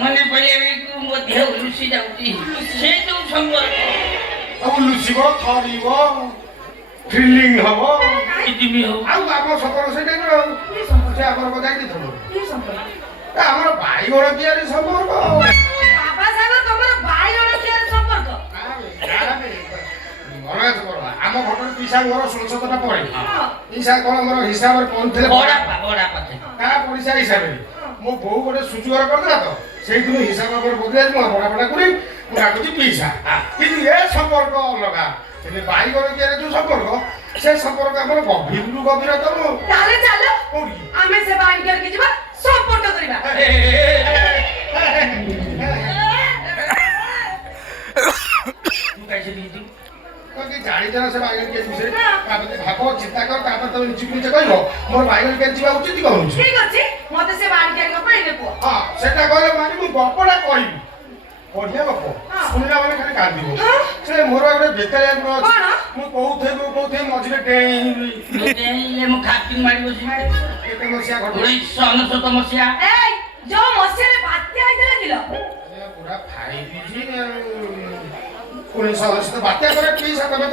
ମନେ ପଡ଼ିବାକୁ ମୋ ଦେହ ଲୁଚି ଯାଉଛି ସେ ଯୋଉ ସମ୍ପର୍କ ଆଉ ଲୁଚିବ ଥରିବ ଫିଲିଂ ହବ କିଟିମି ହଉ ଆଉ ଆମ ସମ୍ପର୍କ ସେଇଟା ସେ ଆମର ବଜାଇ ଦେଇଥିବ ଆମର ବାଇଗଣ ତିଆରି ସମ୍ପର୍କ ବାବା ସାହେବ ତମର ବାଇଗଣ ତିଆରି ସମ୍ପର୍କ ଆମ ଘଟଣା ପିସା ଘର ସଂସଦଟା ପଡେ ପିସା କଣ ଆମର ହିସାବରେ ପହଞ୍ଚିଥିଲେ ବଡା ପାଖେ ତା ପଇସା ହିସାବରେ ମୋ ବୋଉ ଗୋଟେ ସୁଯୋଗ କରିଦେଲା ତ ସେଇଥିରୁ ହିସାବ ଆମର ବଦଳାଇ ମୁଁ ବଡା ବଡା କରି ମୁଁ ଡାକୁଛି ପିସା କିନ୍ତୁ ଏ ସମ୍ପର୍କ ଅଲଗା ହେଲେ ବାଇଗଣ ତିଆରି ଯୋଉ ସମ୍ପର୍କ ସେ ସମ୍ପର୍କ ଆମର ଗଭୀରରୁ ଗଭୀରତମ ତାହେଲେ ଚାଲ କୋଉଠି ଆମେ ସେ ବାଇଗଣକି ଯିବା ସମ୍ପର୍କ କରିବା ଜାଣିଛ ସେ ବାଇଗଣ କିଏ ବିଷୟରେ ତାପରେ ଭାବ ଚିନ୍ତା କର ତାପରେ ତମେ ନିଜକୁ ନିଜେ କହିବ ମୋର ବାଇଗଣ କିଏ ଯିବା ଉଚିତ କହୁଛି ଠିକ ଅଛି ମତେ ସେ ବାଇଗଣ ଗପ ଏଇନେ କୁହ ହଁ ସେଟା କହିଲେ ମାନେ ମୁଁ ଗପଟା କହିବି ବଢିଆ ଗପ ଶୁଣିଲା ମାନେ ଖାଲି କାନ୍ଦିବ ସେ ମୋର ଗୋଟେ ବେତାଳିଆ ଗୁଣ ଅଛି ମୁଁ କହୁଥିବି ମଝିରେ ଡେଇଁଲେ ମୁଁ ଖାପି ମାରି ବସିବି କେତେ ମସିହା ଘଟଣା 1999 ମସିହା ଏଇ ଯୋଉ ମସିହାରେ ବାତ୍ୟା ହେଇଥିଲା କିଲୋ ପୁରା ଫାଇ ଦେଇଛି 1999 ବାତ୍ୟା ପରେ ପିସା ତମେ